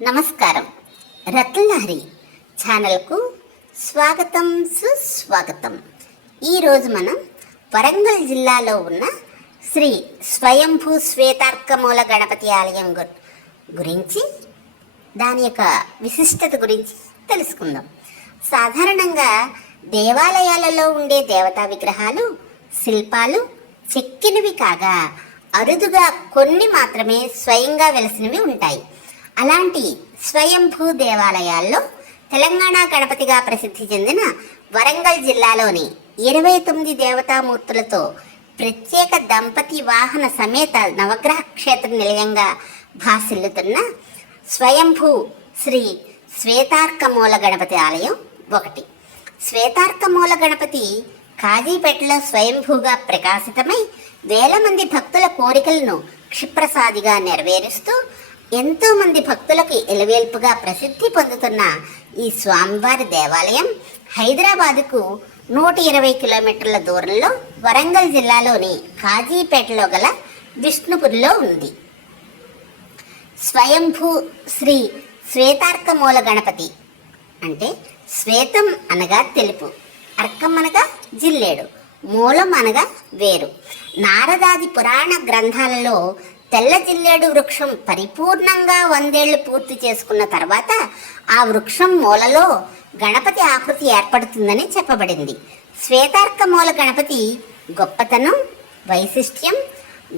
నమస్కారం. రత్నలహరి ఛానల్కు స్వాగతం, సుస్వాగతం. ఈరోజు మనం వరంగల్ జిల్లాలో ఉన్న శ్రీ స్వయంభూ శ్వేతార్కమూల గణపతి ఆలయం గురించి, దాని యొక్క విశిష్టత గురించి తెలుసుకుందాం. సాధారణంగా దేవాలయాలలో ఉండే దేవతా విగ్రహాలు, శిల్పాలు చెక్కినవి కాగా అరుదుగా కొన్ని మాత్రమే స్వయంగా వెలసినవి ఉంటాయి. అలాంటి స్వయంభూ దేవాలయాల్లో తెలంగాణ గణపతిగా ప్రసిద్ధి చెందిన వరంగల్ జిల్లాలోని 29 దేవతామూర్తులతో ప్రత్యేక దంపతి వాహన సమేత నవగ్రహ క్షేత్ర నిలయంగా భాసిల్లుతున్న స్వయంభూ శ్రీ శ్వేతార్కమూల గణపతి ఆలయం ఒకటి. శ్వేతార్కమూల గణపతి కాజీపేటలో స్వయంభూగా ప్రకాశితమై వేల మంది భక్తుల కోరికలను క్షిప్రసాదిగా నెరవేరుస్తూ ఎంతో మంది భక్తులకు ఎలవేల్పుగా ప్రసిద్ధి పొందుతున్న ఈ స్వామివారి దేవాలయం హైదరాబాదుకు 120 కిలోమీటర్ల దూరంలో వరంగల్ జిల్లాలోని కాజీపేటలో గల విష్ణుపురిలో ఉంది. స్వయంభూ శ్రీ శ్వేతార్కమూల గణపతి అంటే శ్వేతం అనగా తెలుపు, అర్కం అనగా జిల్లేడు, మూలం అనగా వేరు. నారదాది పురాణ గ్రంథాలలో తెల్ల జిల్లేడు వృక్షం పరిపూర్ణంగా 100 ఏళ్లు పూర్తి చేసుకున్న తర్వాత ఆ వృక్షం మూలలో గణపతి ఆకృతి ఏర్పడుతుందని చెప్పబడింది. శ్వేతార్కమూల గణపతి గొప్పతనం, వైశిష్ట్యం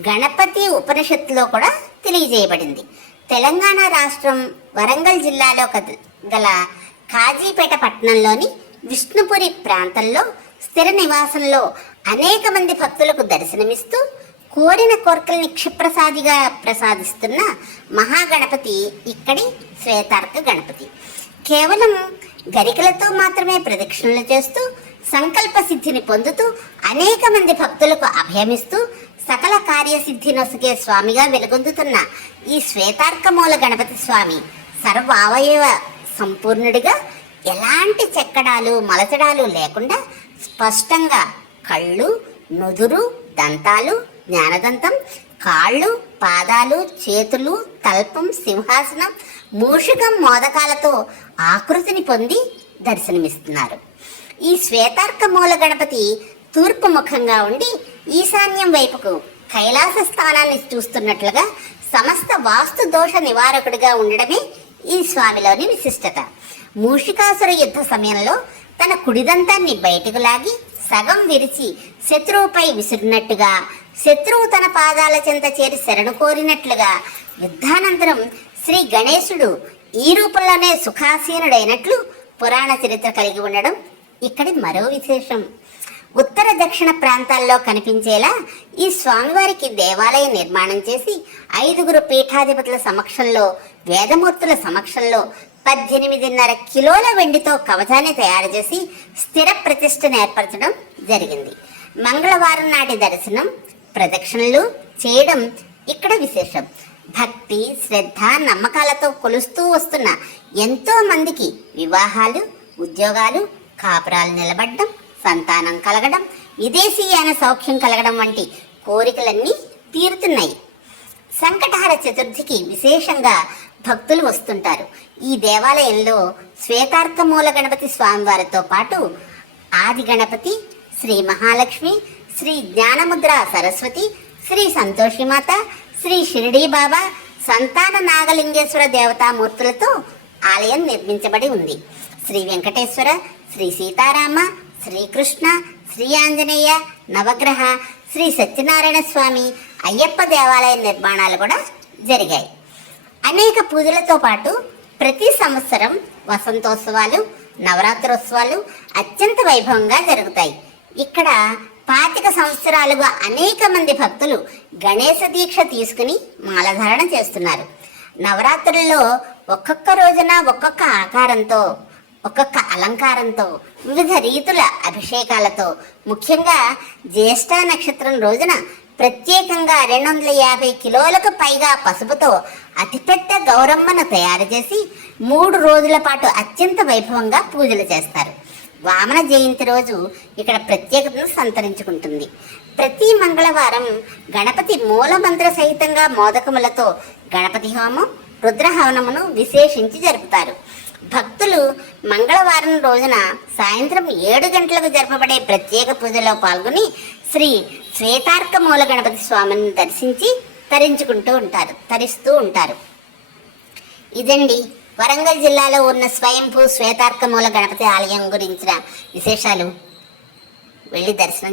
గణపతి ఉపనిషత్తులో కూడా తెలియజేయబడింది. తెలంగాణ రాష్ట్రం వరంగల్ జిల్లాలో గల కాజీపేట పట్టణంలోని విష్ణుపురి ప్రాంతంలో స్థిర నివాసంలో అనేక మంది భక్తులకు దర్శనమిస్తూ కోరిన కోరికల్ని క్షిప్రసాదిగా ప్రసాదిస్తున్న మహాగణపతి ఇక్కడి శ్వేతార్క గణపతి. కేవలం గరికలతో మాత్రమే ప్రదక్షిణలు చేస్తూ సంకల్ప సిద్ధిని పొందుతూ అనేక మంది భక్తులకు అభయమిస్తూ సకల కార్యసిద్ధి నొసగే స్వామిగా వెలుగొందుతున్న ఈ శ్వేతార్కమూల గణపతి స్వామి సర్వావయవ సంపూర్ణుడిగా ఎలాంటి చెక్కడాలు మలచడాలు లేకుండా స్పష్టంగా కళ్ళు, నుదురు, దంతాలు, జ్ఞానదంతం, కాళ్ళు, పాదాలు, చేతులు, తల్పం, సింహాసనం, మూషికం మోదకాలతో ఆకృతిని పొంది దర్శనమిస్తున్నారు. ఈ శ్వేతార్కమూల గణపతి తూర్పు ముఖంగా ఉండి ఈశాన్యం వైపుకు కైలాస స్థానాన్ని చూస్తున్నట్లుగా సమస్త వాస్తు దోష నివారకుడిగా ఉండడమే ఈ స్వామిలోని విశిష్టత. మూషికాసుర యుద్ధ సమయంలో తన కుడిదంతాన్ని బయటకు లాగి సగం విరిచి శత్రువుపై విసిరినట్టుగా, శత్రువు తన పాదాల చెంత చేరి శరణు కోరినట్లుగా యుద్ధానంతరం శ్రీ గణేశుడు ఈ రూపంలోనే సుఖాసీనుడైనట్లు పురాణ చరిత్ర కలిగి ఉండడం ఇక్కడి మరో విశేషం. ఉత్తర దక్షిణ ప్రాంతాల్లో కనిపించేలా ఈ స్వామివారికి దేవాలయ నిర్మాణం చేసి 5గురు పీఠాధిపతుల సమక్షంలో, వేదమూర్తుల సమక్షంలో 18.5 కిలోల వెండితో కవచాన్ని తయారు చేసి స్థిర ప్రతిష్టను ఏర్పరచడం జరిగింది. మంగళవారం నాటి దర్శనం, ప్రదక్షిణలు చేయడం ఇక్కడ విశేషం. భక్తి, శ్రద్ధ, నమ్మకాలతో కొలుస్తూ వస్తున్న ఎంతో మందికి వివాహాలు, ఉద్యోగాలు, కాపురాలు నిలబడడం, సంతానం కలగడం, విదేశీయాన సౌఖ్యం కలగడం వంటి కోరికలన్నీ తీరుతున్నాయి. సంకటహర చతుర్థికి విశేషంగా భక్తులు వస్తుంటారు. ఈ దేవాలయంలో శ్వేతార్కమూల గణపతి స్వామివారితో పాటు ఆది గణపతి, శ్రీ మహాలక్ష్మి, శ్రీ జ్ఞానముద్ర సరస్వతి, శ్రీ సంతోషిమాత, శ్రీ షిరిడీ బాబా, సంతాన నాగలింగేశ్వర దేవతామూర్తులతో ఆలయం నిర్మించబడి ఉంది. శ్రీ వెంకటేశ్వర, శ్రీ సీతారామ, శ్రీకృష్ణ, శ్రీ ఆంజనేయ, నవగ్రహ, శ్రీ సత్యనారాయణ స్వామి, అయ్యప్ప దేవాలయ నిర్మాణాలు కూడా జరిగాయి. అనేక పూజలతో పాటు ప్రతి సంవత్సరం వసంతోత్సవాలు, నవరాత్రోత్సవాలు అత్యంత వైభవంగా జరుగుతాయి. ఇక్కడ 25 సంవత్సరాలుగా అనేక మంది భక్తులు గణేశ దీక్ష తీసుకుని మాలధారణ చేస్తున్నారు. నవరాత్రుల్లో ఒక్కొక్క రోజున ఒక్కొక్క ఆకారంతో, ఒక్కొక్క అలంకారంతో, వివిధ రీతుల అభిషేకాలతో, ముఖ్యంగా జ్యేష్ఠ నక్షత్రం రోజున ప్రత్యేకంగా 250 కిలోలకు పైగా పసుపుతో అతిపెద్ద గౌరమ్మను తయారు చేసి 3 రోజుల పాటు అత్యంత వైభవంగా పూజలు చేస్తారు. వామన జయంతి రోజు ఇక్కడ ప్రత్యేకతను సంతరించుకుంటుంది. ప్రతి మంగళవారం గణపతి మూలమంత్ర సహితంగా మోదకములతో గణపతి హోమం, రుద్రహవనమును విశేషించి జరుపుతారు. భక్తులు మంగళవారం రోజున సాయంత్రం 7 గంటలకు జరపబడే ప్రత్యేక పూజలో పాల్గొని శ్రీ శ్వేతార్క మూల గణపతి స్వామిని దర్శించి తరిస్తూ ఉంటారు. ఇదండి వరంగల్ జిల్లాలో ఉన్న స్వయంభూ శ్వేతార్క మూల గణపతి ఆలయం గురించిన విశేషాలు. వెళ్ళి దర్శనం